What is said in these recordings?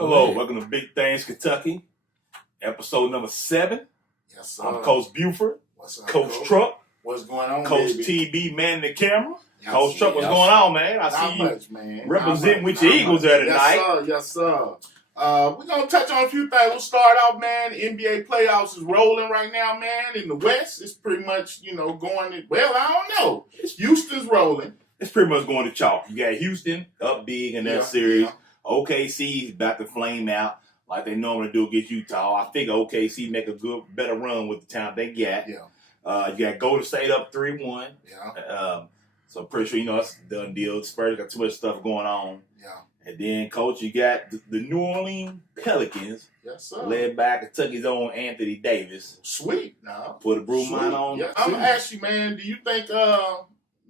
Hello, welcome to Big Things Kentucky, episode number 7. Yes, sir. I'm Coach Buford, What's up, Coach Truck, what's going on, Coach baby? TB, man the camera. Yes, Coach Truck, what's yes. going on, man? I Not see you much, man. representing Not with your much. Eagles there tonight. Yes, sir. We're going to touch on a few things. We'll start off, man. The NBA playoffs is rolling right now, man. In the West, it's pretty much, going, well, I don't know. Houston's rolling. It's pretty much going to chalk. You got Houston up big in that series. Yeah. OKC's about to flame out like they normally do against Utah. I think OKC make a better run with the talent they got. Yeah. You got Golden State up 3-1. Yeah. So pretty sure, it's a done deal. Spurs got too much stuff going on. Yeah. And then, Coach, you got the New Orleans Pelicans. Yes, sir. Led by Kentucky's own Anthony Davis. Sweet. Now. Put a broom on. Yeah. I'm going to ask you, man, do you think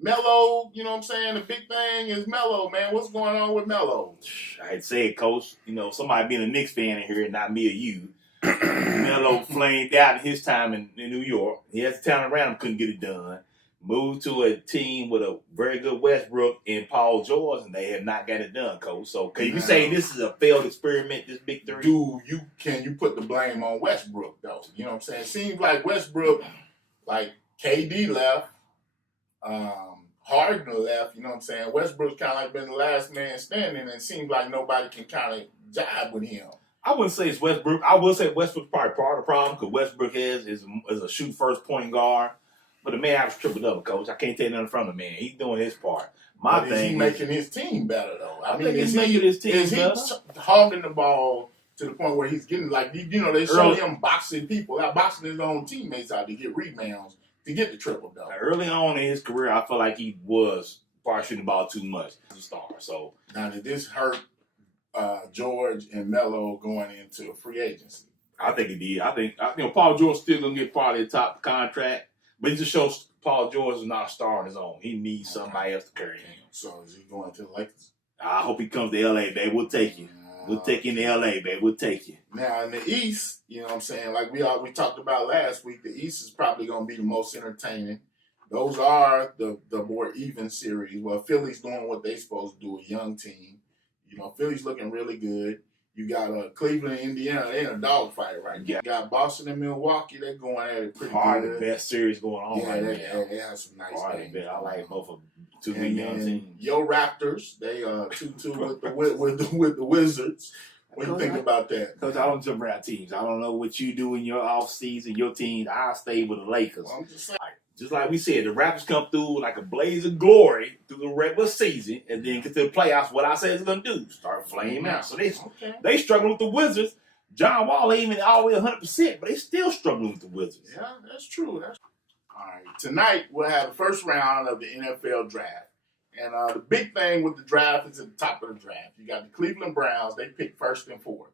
Melo, you know what I'm saying? The big thing is Melo, man. What's going on with Melo? I'd say it, Coach. Somebody being a Knicks fan in here, not me or you. Melo flamed out in his time in New York. He has the talent around him, couldn't get it done. Moved to a team with a very good Westbrook and Paul George, and they have not got it done, Coach. So can you say this is a failed experiment, this big three? Can you put the blame on Westbrook, though? You know what I'm saying? It seems like Westbrook, like KD left, Harden left, you know what I'm saying? Westbrook's kind of like been the last man standing, and it seems like nobody can kind of jive with him. I wouldn't say it's Westbrook. I will say Westbrook's probably part of the problem because Westbrook is a shoot first point guard. But the man has triple-double, Coach. I can't take nothing from the man. He's doing his part. Is he making his team better, though? I mean, he's making his team better. Is he hogging the ball to the point where he's getting, like, they show him boxing his own teammates out to get rebounds to get the triple-double. Early on in his career, I felt like he was probably shooting the ball too much as a star. So now, did this hurt George and Melo going into free agency? I think it did. I think Paul George still going to get part of the top contract. But it just shows Paul George is not a star on his own. He needs somebody else to carry him. So is he going to the Lakers? I hope he comes to L.A., babe. We'll take you. We'll take you in L.A., babe. We'll take you. Now, in the East, you know what I'm saying, like we talked about last week, the East is probably going to be the most entertaining. Those are the more even series. Well, Philly's doing what they're supposed to do, a young team. Philly's looking really good. You got Cleveland and Indiana. They're in a dogfight right now. You got Boston and Milwaukee. They're going at it pretty good. The best series going on right now. Yeah, they have some nice games. I like both of them. Two big young teams. Your Raptors, they 2-2 with the Wizards. What do you think about that? Because I don't jump around teams. I don't know what you do in your off season, your team. I stay with the Lakers. Well, I'm just saying. Just like we said, the Raptors come through like a blaze of glory through the regular season, and then get to the playoffs. What I say is going to do, start flaming out. So they struggling with the Wizards. John Wall ain't even all the way 100%, but they still struggling with the Wizards. Yeah, that's true. All right, tonight we'll have the first round of the NFL draft. And the big thing with the draft is at the top of the draft. You got the Cleveland Browns. They pick first and fourth.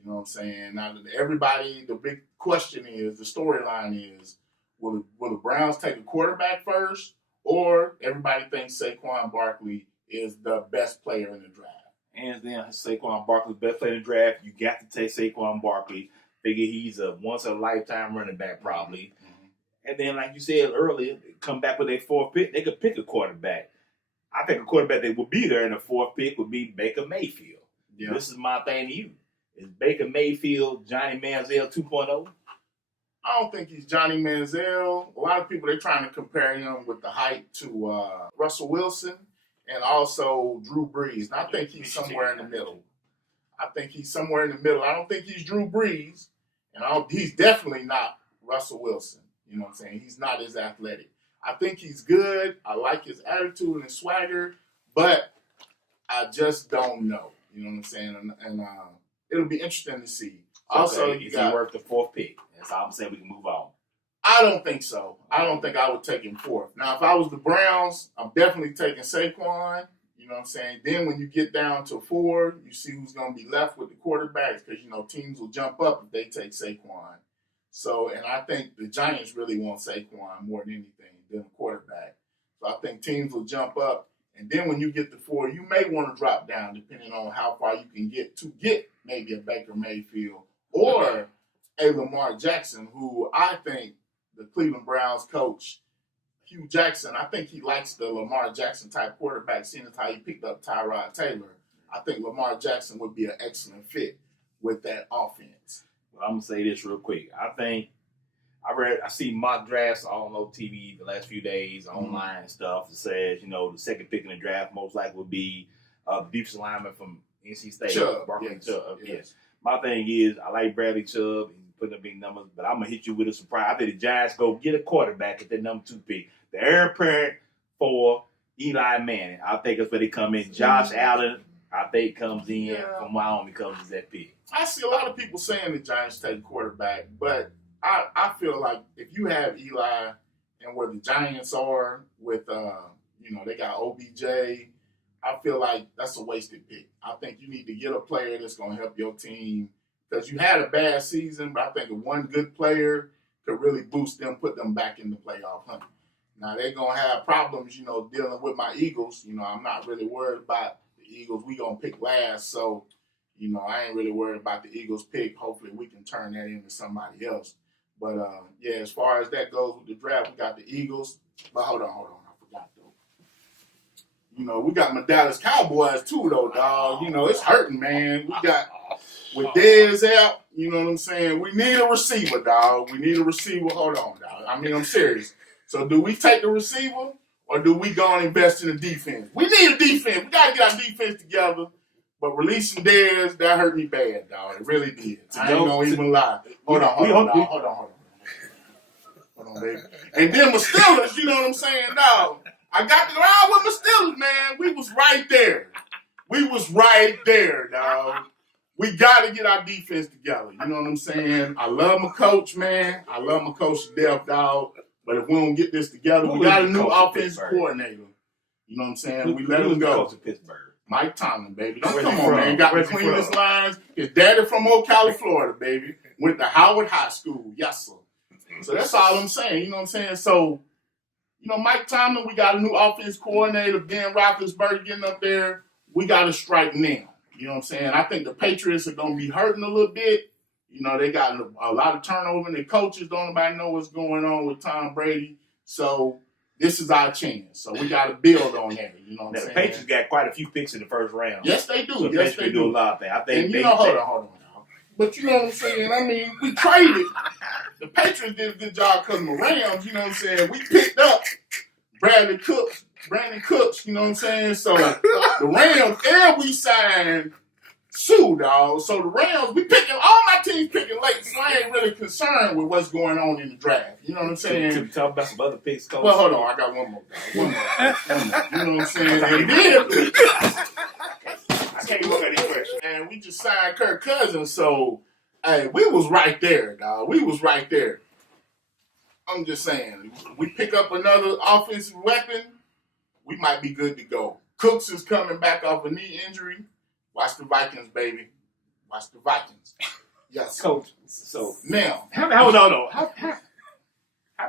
You know what I'm saying? Now, everybody, the big question is, the storyline is, will the Browns take a quarterback first, or everybody thinks Saquon Barkley is the best player in the draft? Hands down, Saquon Barkley's best player in the draft. You got to take Saquon Barkley. Figure he's a once-in-a-lifetime running back probably. Mm-hmm. And then, like you said earlier, come back with their fourth pick, they could pick a quarterback. I think a quarterback that would be there in the fourth pick would be Baker Mayfield. Yeah. This is my thing to you. Is Baker Mayfield Johnny Manziel 2.0? I don't think he's Johnny Manziel. A lot of people, they're trying to compare him with the height to Russell Wilson and also Drew Brees. And I think he's somewhere in the middle. I don't think he's Drew Brees. And he's definitely not Russell Wilson. You know what I'm saying? He's not as athletic. I think he's good. I like his attitude and his swagger. But I just don't know. You know what I'm saying? And it'll be interesting to see. Also, is he worth the fourth pick? That's all I'm saying. We can move on. I don't think so. I don't think I would take him fourth. Now, if I was the Browns, I'm definitely taking Saquon. You know what I'm saying? Then when you get down to 4, you see who's going to be left with the quarterbacks because, teams will jump up if they take Saquon. So, and I think the Giants really want Saquon more than anything than a quarterback. So I think teams will jump up. And then when you get to 4, you may want to drop down depending on how far you can get to get maybe a Baker Mayfield or a Lamar Jackson, who I think the Cleveland Browns coach, Hugh Jackson, I think he likes the Lamar Jackson type quarterback, seeing as how he picked up Tyrod Taylor. I think Lamar Jackson would be an excellent fit with that offense. Well, I'm gonna say this real quick. I see mock drafts all on TV the last few days, online and stuff. It says, the second pick in the draft most likely would be defensive lineman from NC State, Chubb. Barkley Yes. Chubb. Yes. Yes. My thing is, I like Bradley Chubb and putting up big numbers, but I'm gonna hit you with a surprise. I think the Giants go get a quarterback at the number 2 pick. The heir apparent for Eli Manning. I think that's where they come in. Josh Allen, I think, comes in from Wyoming, comes as that pick. I see a lot of people saying the Giants take quarterback, but I feel like if you have Eli and where the Giants are with, they got OBJ, I feel like that's a wasted pick. I think you need to get a player that's going to help your team because you had a bad season, but I think one good player could really boost them, put them back in the playoff hunt. Now, they're going to have problems, dealing with my Eagles. I'm not really worried about the Eagles. We going to pick last, so, I ain't really worried about the Eagles pick. Hopefully, we can turn that into somebody else. But, as far as that goes with the draft, we got the Eagles. But hold on. I forgot, though. We got my Dallas Cowboys, too, though, dog. It's hurting, man. We got, with Dez out, you know what I'm saying? We need a receiver, dog. We need a receiver. Hold on, dog. I'm serious. So, do we take the receiver or do we go and invest in the defense? We need a defense. We got to get our defense together. But releasing Dez, that hurt me bad, dog. It really did. I ain't gonna even lie. Hold on, baby. And then my Steelers, you know what I'm saying, dog. I got to ride with my Steelers, man. We was right there, dog. We got to get our defense together. You know what I'm saying? I love my coach, man. I love my coach to death, dog. But if we don't get this together, we got a new offensive coordinator. You know what I'm saying? We let him go. Pittsburgh. Mike Tomlin, baby. Don't come on, man. Got the cleanest lines. His daddy from Ocala, Florida, baby. Went to Howard High School. Yes, sir. So that's all I'm saying. You know what I'm saying? So, Mike Tomlin, we got a new offense coordinator. Ben Roethlisberger getting up there. We got to strike now. You know what I'm saying? I think the Patriots are going to be hurting a little bit. They got a lot of turnover in their coaches. Don't nobody know what's going on with Tom Brady. So, this is our chance. So we got to build on that. You know what I'm saying? The Patriots got quite a few picks in the first round. Yes, they do. So yes, they do. A lot of things. I think hold on. But you know what I'm saying? I mean, we traded. The Patriots did a good job because of the Rams. You know what I'm saying? We picked up Brandon Cooks. You know what I'm saying? So the Rams, and we signed Sue, dog. So the Rams, all my teams picking late, so I ain't really concerned with what's going on in the draft. You know what I'm saying? Can we talk about some other picks, Coach? Well, hold on. I got one more. You know what I'm saying? And then, I can't look at these questions. And we just signed Kirk Cousins, so, hey, we was right there, dog. We was right there. I'm just saying, we pick up another offensive weapon, we might be good to go. Cooks is coming back off a knee injury. Watch the Vikings, baby. Watch the Vikings. Yes, Coach. So now, how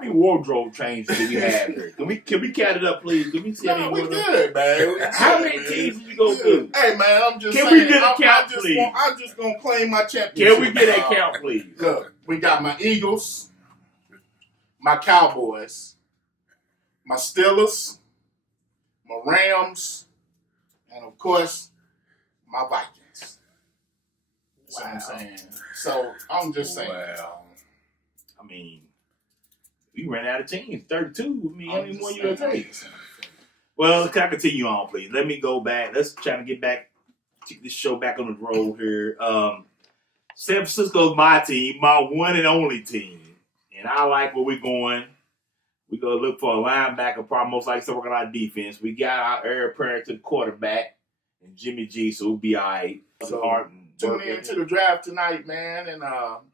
many wardrobe changes do we have here? Can we count it up, please? Can we see no, we good, man. How many teams did you go through? Hey, man, I'm just saying. Can we get a count, please? I'm just gonna claim my championship. Can we get a count, please? Look, we got my Eagles, my Cowboys, my Steelers, my Rams, and of course, my Vikings. That's what I'm saying. So I'm just saying. Wow. I mean, we ran out of teams. 32. I mean, how many more you gonna take? Well, can I continue on, please? Let me go back. Let's try to get this show back on the road here. San Francisco's my team, my one and only team. And I like where we're going. We're going to look for a linebacker, probably most likely to work on our defense. We got our heir apparent to the quarterback and Jimmy G, so we'll be all right. So tune in to the draft tonight, man, and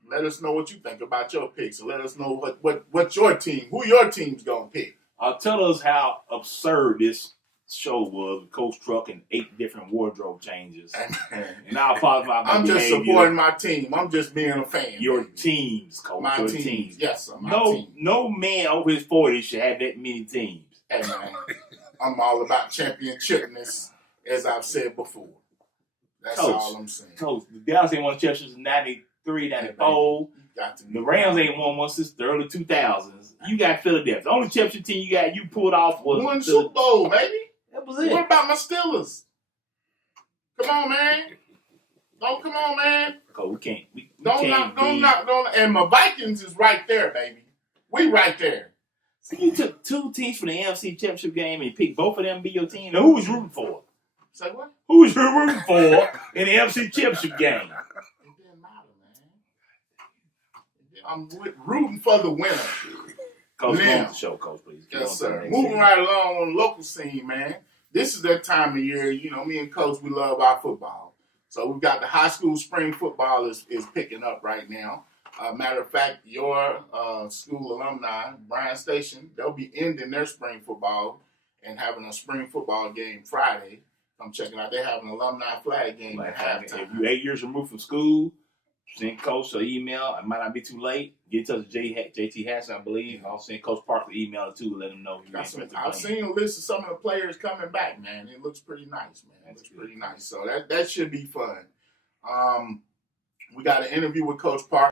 let us know what you think about your picks. So let us know what your team, who your team's going to pick. Tell us how absurd this show was with Coach Truck and 8 different wardrobe changes. And I apologize about my I'm just behavior. supporting my team. I'm just being a fan. Your baby. teams, Coach. My your teams. teams. Yes, sir. My team. No man over his 40s should have that many teams. Hey, man. I'm all about championshipness, as I've said before. That's Coach, all I'm saying. Coach, the Dallas ain't won championships in 93, 94. The Rams ain't won one since the early 2000s. You got Philadelphia. The only championship team you pulled off was one Super Bowl, baby. That was it. What about my Steelers? Come on, man. Come on, man. Cause we can't. Don't knock. And my Vikings is right there, baby. We right there. So you took two teams from the NFC Championship game and picked both of them to be your team. Now, who was you rooting for? Say what? Who was you rooting for in the NFC Championship game? It didn't matter, man. I'm rooting for the winner. Coach, go on the show, Coach, please. Yes, sir. Moving right along on the local scene, man. This is that time of year. You know, me and Coach, we love our football. So we've got the high school spring football is picking up right now. Matter of fact, your school alumni, Bryan Station, they'll be ending their spring football and having a spring football game Friday. I'm checking out. They have an alumni flag game at halftime. If you're 8 years removed from school, send Coach an email. It might not be too late. Get in touch with JT Hassan, I believe. I'll send Coach Parker an email too. Let him know. I've seen a list of some of the players coming back, man. It looks pretty nice, man. It looks pretty nice. So that should be fun. We got an interview with Coach Parker.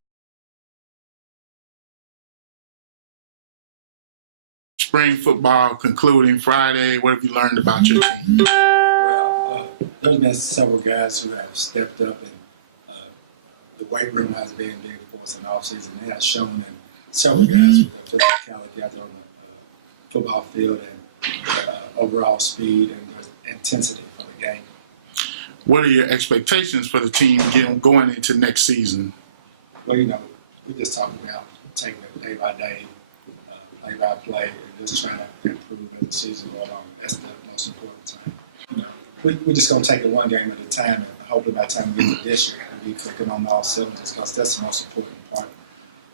Spring football concluding Friday. What have you learned about your team? Well, there's been several guys who have stepped up, and the weight room has been big for us in the offseason. They have shown in several guys with their physicality out there on the football field and their overall speed and their intensity for the game. What are your expectations for the team going into next season? Well, you know, we're just talking about taking it day by day, play by play, and just trying to improve as the season goes on. That's the most important time. You know, we're just going to take it one game at a time, and hopefully by the time we get to this year, we'll be clicking on all cylinders, because that's the most important part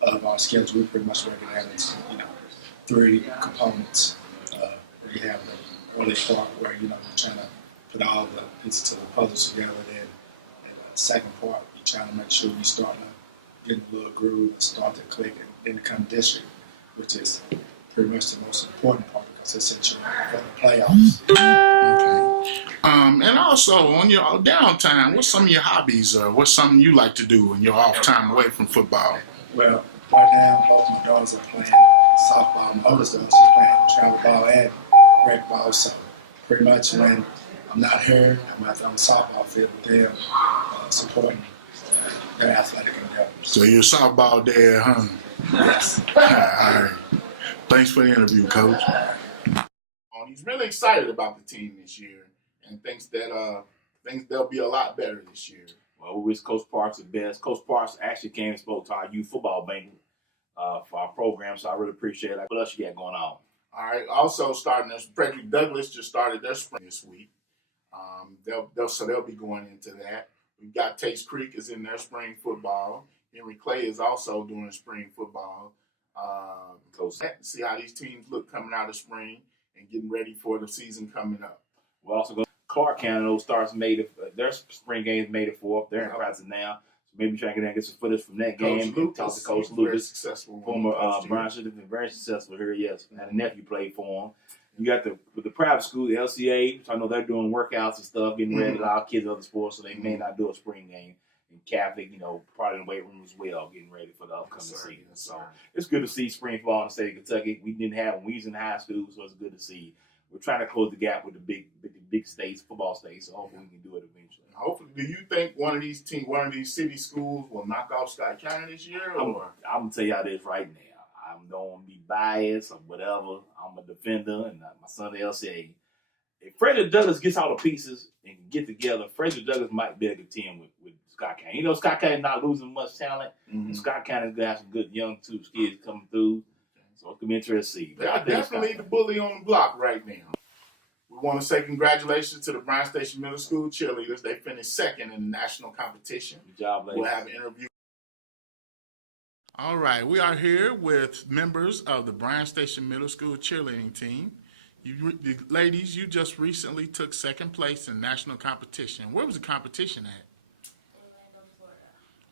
of our schedule. We pretty much break it down into, you know, 3 components. Where you have the early part where, you know, you're trying to put all the pieces to the puzzle together. Then, and the second part, you're trying to make sure you start to get a little groove and start to click, and then it comes district, which is pretty much the most important part, because it's essential for the playoffs. Okay. And also, on your downtime, what's some of your hobbies, or what's something you like to do in your off time away from football? Well, right now, both my daughters are playing softball. My oldest daughter is playing travel ball and rec ball. So pretty much when I'm not here, I'm out there on the softball field with them, supporting their athletic endeavors. So you're softball dad, huh? Yes. All right. Thanks for the interview, Coach. He's really excited about the team this year and thinks they'll be a lot better this year. Well, we wish Coach Parks the best. Coach Parks actually came and spoke to our youth football banquet for our program, so I really appreciate it. What else you got going on? All right. Also, Frederick Douglass just started their spring this week. They'll be going into that. We've got Tates Creek is in their spring football. Henry Clay is also doing spring football. See how these teams look coming out of spring and getting ready for the season coming up. We're also going to Clark County. Starts their spring games May the 4th. They're in practice now. So maybe try to get some footage from that game. Talk to Coach Lucas, former Bryan Station, very successful here. Yes, had a nephew played for him. You got the private school, the LCA. So I know they're doing workouts and stuff, getting ready to allow kids other sports, so they may not do a spring game. And Catholic, you know, probably in the weight room as well, getting ready for the upcoming season. So it's good to see spring football in the state of Kentucky. We didn't have when we was in high school, so it's good to see. We're trying to close the gap with the big states, football states. So hopefully we can do it eventually. Hopefully, do you think one of these city schools will knock off Scott County this year? Or? I'm gonna tell y'all this right now. I don't want to be biased or whatever. I'm a defender, and my son the LCA. If Frederick Douglass gets all the pieces and can get together, Frederick Douglass might be able to contend with Scott County. You know, Scott County not losing much talent, and Scott County's got some good young kids coming through. So it's gonna be interesting to see. They're definitely the bully on the block right now. We want to say congratulations to the Bryan Station Middle School cheerleaders. They finished second in the national competition. Good job, ladies. We'll have an interview. All right, we are here with members of the Bryan Station Middle School cheerleading team. Ladies, you just recently took second place in national competition. Where was the competition at?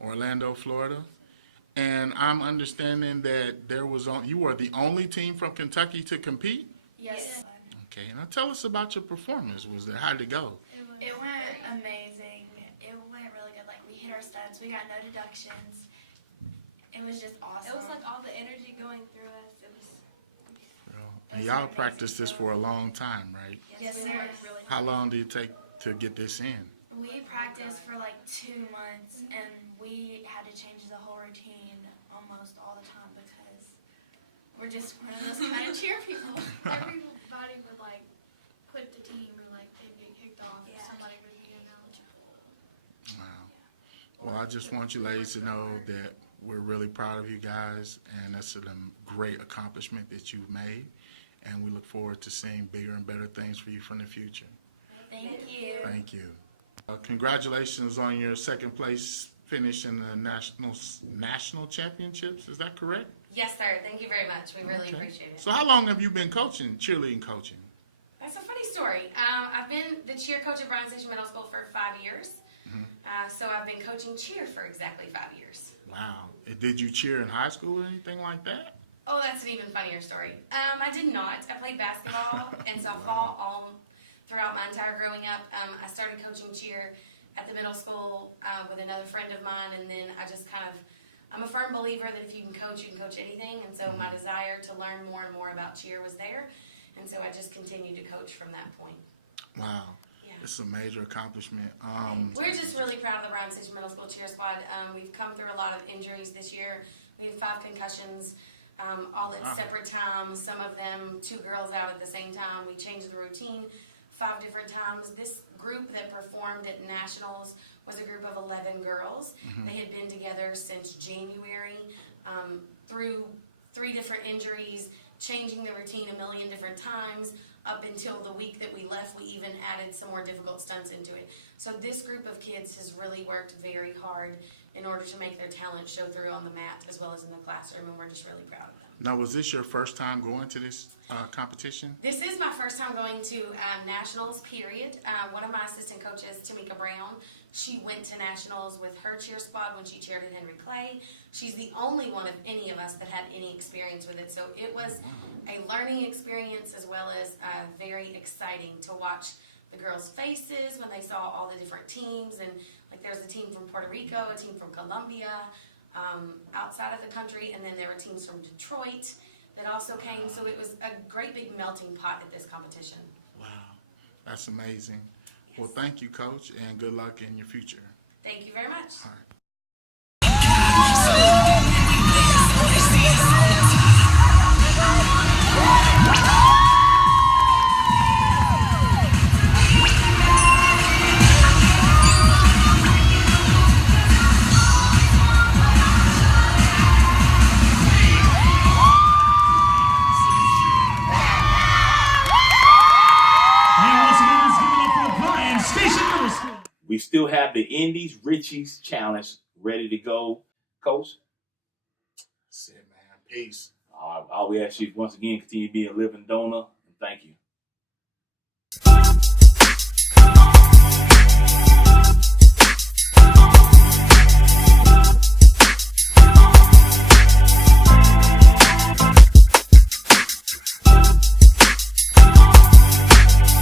Orlando, Florida. And I'm understanding that you were the only team from Kentucky to compete? Yes. Okay, now tell us about your performance. How did it go? It went amazing. It went really good. Like, we hit our stunts. We got no deductions. It was just awesome. It was like all the energy going through us. And y'all practiced this for a long time, right? Yes, we worked really hard. How long did it take to get this in? We practiced for like 2 months, and we had to change the whole routine almost all the time because we're just one of those kind of cheer people. Everybody would like quit the team or like they'd get kicked off if Yeah. somebody would be ineligible. Wow. Well, I just want you ladies to know that we're really proud of you guys, and that's a great accomplishment that you've made, and we look forward to seeing bigger and better things for you from the future. Thank you. Thank you. Congratulations on your second place finish in the national championships. Is that correct? Yes, sir. Thank you very much. We really Okay. appreciate it. So how long have you been coaching, cheerleading coaching? That's a funny story. I've been the cheer coach at Bryan Station Middle School for 5 years. So I've been coaching cheer for exactly 5 years. Wow. Did you cheer in high school or anything like that? Oh, that's an even funnier story. I did not. I played basketball and softball all throughout my entire growing up. I started coaching cheer at the middle school with another friend of mine, and then I just I'm a firm believer that if you can coach anything, and so my desire to learn more and more about cheer was there, and so I just continued to coach from that point. Wow. Yeah. It's a major accomplishment. We're just really proud of the Bryan Station Middle School cheer squad. We've come through a lot of injuries this year. We have 5 concussions, all at separate times. Some of them 2 girls out at the same time. We changed the routine 5 different times. This group that performed at nationals was a group of 11 girls. They had been together since January, through 3 different injuries, changing the routine a million different times. Up until the week that we left, we even added some more difficult stunts into it. So this group of kids has really worked very hard in order to make their talent show through on the mat as well as in the classroom, and we're just really proud of them. Now, was this your first time going to this competition? This is my first time going to nationals, period. One of my assistant coaches, Tamika Brown, she went to nationals with her cheer squad when she cheered at Henry Clay. She's the only one of any of us that had any experience with it. So it was a learning experience as well as very exciting to watch the girls' faces when they saw all the different teams. And like there's a team from Puerto Rico, a team from Colombia, outside of the country, and then there were teams from Detroit that also came. So it was a great big melting pot at this competition. Wow. That's amazing. Well, thank you, Coach, and good luck in your future. Thank you very much. All right. We still have the Indies Richies Challenge ready to go. Coach? That's it, man. Peace. All we ask you once again, continue to be a living donor. And thank you.